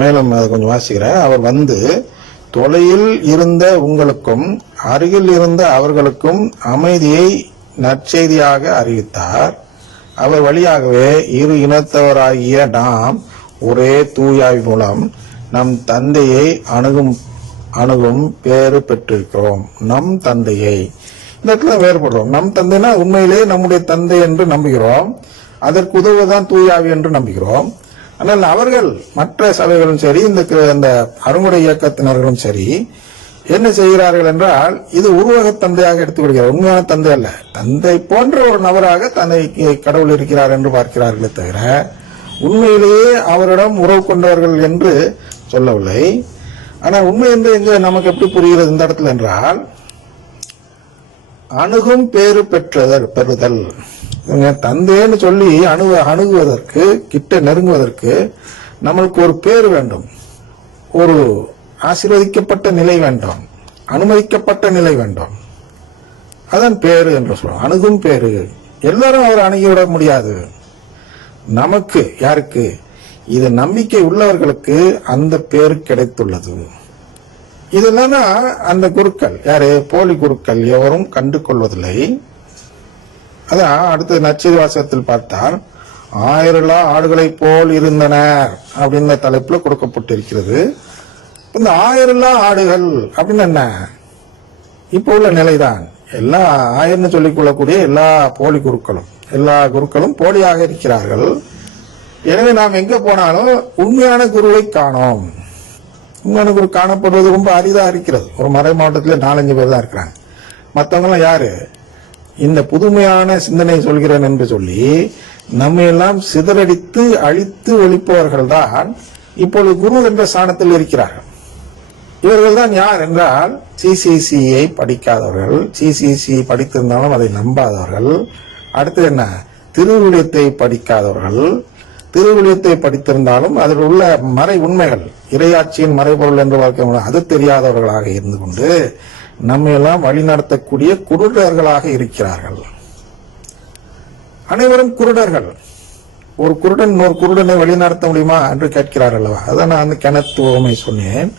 மேலும் அதை கொஞ்சம் வாசிக்கிறேன். அவர் வந்து தொலையில் இருந்த உங்களுக்கும் அருகில் இருந்த அவர்களுக்கும் அமைதியை நற்செய்தியாக அறிவித்தார். அவர் வழியாகவே இரு இனத்தவராகிய நாம் ஒரே தூயாய் மூலம் நம் தந்தையை அணுகும் பேறு பெற்றிருக்கிறோம். நம் தந்தையை இந்த இடத்துல வேறுபடுறோம். நம் தந்தைனா உண்மையிலே நம்முடைய தந்தை என்று நம்புகிறோம். அதற்கு உதவுவதுதான் தூயாவி என்று நம்புகிறோம். ஆனால் அவர்கள் மற்ற சபைகளும் சரி, இந்த அருங்குடை இயக்கத்தினர்களும் சரி என்ன செய்கிறார்கள் என்றால், இது உருவக தந்தையாக எடுத்துக்கொள்கிறார். உண்மையான தந்தை அல்ல, தந்தை போன்ற ஒரு நபராக தன்னை கடவுள் இருக்கிறார் என்று பார்க்கிறார்களே தவிர உண்மையிலேயே அவரிடம் உறவு கொண்டவர்கள் என்று சொல்லவில்லை. ஆனால் உண்மை என்று எங்க நமக்கு எப்படி புரிகிறது இந்த இடத்துல என்றால், அணுகும் பேறு பெறுதல். தந்தைன்னு சொல்லி அணுகுவதற்கு, கிட்ட நெருங்குவதற்கு நம்மளுக்கு ஒரு பேர் வேண்டும், ஒரு ஆசீர்வதிக்கப்பட்ட நிலை வேண்டும், அனுமதிக்கப்பட்ட நிலை வேண்டும். அதான் பேரு என்று சொல்றோம். அணுகும் பேரு. எல்லாரும் அவர் அணுகிவிட முடியாது. நமக்கு, யாருக்கு? இது நம்பிக்கை உள்ளவர்களுக்கு அந்த பேர் கிடைத்துள்ளது. இதெல்லாம் அந்த குருக்கள் யாரு? போலி குருக்கள் எவரும் கண்டு கொள்வதில்லை. அதான் அடுத்த நற்செய்தி வாசகத்தில் பார்த்தால் 1000 ஆடுகளை போல் இருந்தனர் அப்படின்ற தலைப்புல கொடுக்கப்பட்டிருக்கிறது. இந்த 1000 ஆடுகள் அப்படின்னு என்ன? இப்ப உள்ள நிலைதான். எல்லா 1000 சொல்லிக் கொள்ளக்கூடிய எல்லா போலி குருக்களும், எல்லா குருக்களும் போலியாக இருக்கிறார்கள். எனவே நாம் எங்க போனாலும் உண்மையான குருவை காணோம். உண்மையான குரு காணப்படுவது ரொம்ப அரிதா இருக்கிறது. ஒரு மறை மாவட்டத்தில் 4-5 பேர் தான் இருக்கிறாங்க. மற்றவங்க எல்லாம் யாரு? இந்த புதுமையான சிந்தனை சொல்கிறேன் என்று சொல்லி நம்ம எல்லாம் சிதறடித்து அழித்து ஒழிப்பவர்கள் தான் இப்பொழுது குரு என்ற ஸ்தானத்தில் இருக்கிறார்கள். இவர்கள் தான் யார் என்றால், சிசிசியை படிக்காதவர்கள், சிசிசி படித்திருந்தாலும் அதை நம்பாதவர்கள். அடுத்து என்ன? திருவிழியத்தை படிக்காதவர்கள், திருவிழியத்தை படித்திருந்தாலும் அதில் உள்ள மறை உண்மைகள், இறையாட்சியின் மறைபொருள் என்று பார்க்க அது தெரியாதவர்களாக இருந்து கொண்டு நம்ம எல்லாம் வழிநடத்தக்கூடிய குருடர்களாக இருக்கிறார்கள். அனைவரும் குருடர்கள். ஒரு குருடன் ஒரு குருடனை வழிநடத்த முடியுமா என்று கேட்கிறார்கள் அல்லவா? அதான் நான் அந்த கிணத்து உவமை சொன்னேன்.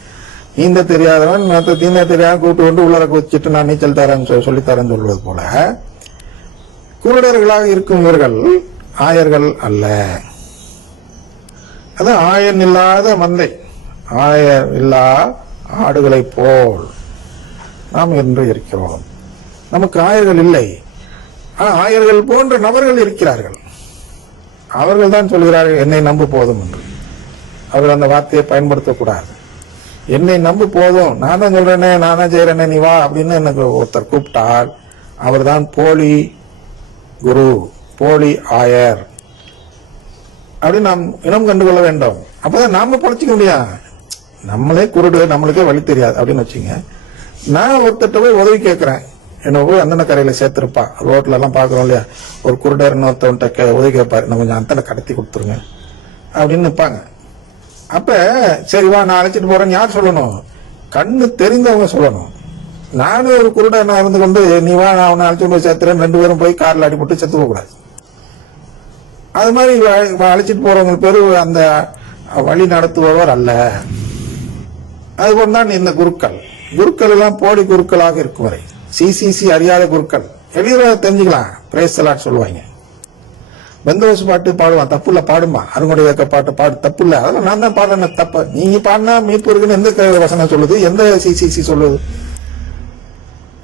நீந்த தெரியாதவன் மற்ற தீந்த தெரியாத கூட்டு கொண்டு உள்ளர குதிச்சுட்டு நான் நீச்சல் தரேன்னு சொல்லித்தரேன்னு சொல்வது போல குருடர்களாக இருக்கும் இவர்கள் ஆயர்கள் அல்ல. அதான் ஆயன் இல்லாத மந்தை, ஆயர் இல்லா ஆடுகளை போல் நாம் என்று இருக்கிறோம். நமக்கு ஆயர்கள் இல்லை. ஆயர்கள் போன்ற நபர்கள் இருக்கிறார்கள். அவர்கள் தான் சொல்கிறார்கள் என்னை நம்பு போதும் என்று. அவர்கள் அந்த வார்த்தையை பயன்படுத்தக்கூடாது. என்னை நம்பு போதும், நான் தான் சொல்றேனே, நான் தான் செய்யறேனே, நீ வா அப்படின்னு எனக்கு ஒருத்தர் கூப்பிட்டால் அவர் தான் போலி குரு, போலி ஆயர் அப்படின்னு நாம் இனம் கண்டுகொள்ள வேண்டும். அப்பதான் நாம பொழைச்சிக்க முடியாது. நம்மளே குருடு, நம்மளுக்கே வழி தெரியாது அப்படின்னு வச்சுங்க. நான் ஒருத்தட்ட போய் உதவி கேட்கிறேன், என்ன போய் அந்தன கரையில சேர்த்திருப்பா, ரோட்ல எல்லாம் பாக்குறோம் இல்லையா, ஒரு குருடர் இன்னொருத்தவன்ட்ட உதவி கேட்பாரு, நம்ம கொஞ்சம் அந்தன கடத்தி கொடுத்துருங்க அப்படின்னு நிற்பாங்க. அப்ப சரி வா நான் அழைச்சிட்டு போறேன்னு யார் சொல்லணும்? கண்ணு தெரிந்தவங்க சொல்லணும். நானும் ஒரு குருடனா இருந்து கொண்டு நீ வா நான் அவனை அழைச்சிட்டு போய் சேர்த்துறேன், 2 பேரும் போய் கார்ல அடிபட்டு செத்து போக கூடாது. அது மாதிரி அழைச்சிட்டு போறவங்க பேரு அந்த வழி நடத்துபவர் அல்ல. அதுபோல் தான் இந்த குருக்கள். குருக்கள் எல்லாம் போலி குருக்களாக இருக்கும் வரை, சிசிசி அறியாத குருக்கள் எளிதாக தெரிஞ்சுக்கலாம். பிரேஸ் லார்ட் சொல்லுவாங்க, பெந்தோஸ் பாட்டு பாடுவான், தப்பு இல்ல, பாடுமா. அருங்குடை இயக்க பாட்டு பாடு, தப்பு இல்ல, அதெல்லாம் நான் தான் பாடுறேன், தப்பு. நீங்க பாடினா மீட்பு இருக்குன்னு எந்த வசனம் சொல்லுது? எந்த சிசிசி சொல்லுது?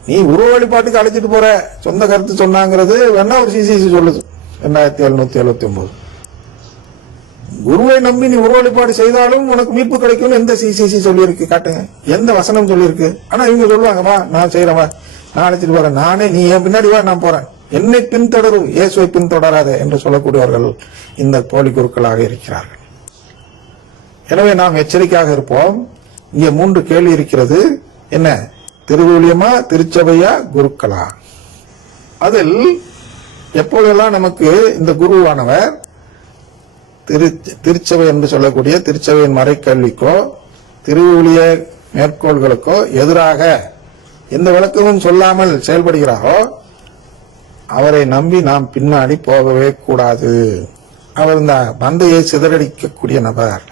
நீ உருவ வழிபாட்டுக்கு அழைச்சிட்டு போற, சொந்த கருத்து சொன்னாங்கிறது வேணா ஒரு சிசிசி சொல்லுது 2779. குருவை நம்பி நீ உருவ வழிபாடு செய்தாலும் உனக்கு மீட்பு கிடைக்கும் எந்த சிசிசி சொல்லியிருக்கு? காட்டுங்க, எந்த வசனம் சொல்லியிருக்கு? ஆனா இவங்க சொல்லுவாங்கம்மா நான் செய்யறவா, நான் அழைச்சிட்டு போறேன், நானே, நீ என் பின்னாடி வா, நான் போறேன், என்னை பின்தொடரு, இயேசுவை பின்தொடராத என்று சொல்லக்கூடியவர்கள் இந்த போலி குருக்களாக இருக்கிறார்கள். எனவே நாம் எச்சரிக்கையாக இருப்போம். இங்கே 3 கேள்வி இருக்கிறது. என்ன? திருவிழியமா, திருச்சபையா, குருக்களா? அதில் எப்போதெல்லாம் நமக்கு இந்த குருவானவர் திருச்சபை என்று சொல்லக்கூடிய திருச்சபையின் மறைக்கல்விக்கோ திருவிழிய மேற்கோள்களுக்கோ எதிராக எந்த விளக்கமும் சொல்லாமல் செயல்படுகிறாரோ அவரை நம்பி நாம் பின்னாடி போகவே கூடாது. அவர் இந்த பந்தையை சிதறடிக்கக்கூடிய நபர்.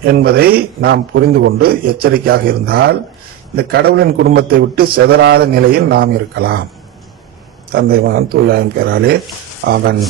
என்பதை நாம் புரிந்து கொண்டு எச்சரிக்கையாக இருந்தால் இந்த கடவுளின் குடும்பத்தை விட்டு செதறாத நிலையில் நாம் இருக்கலாம். தந்தை மகன் தூயாவின் பேராலே ஆமென்.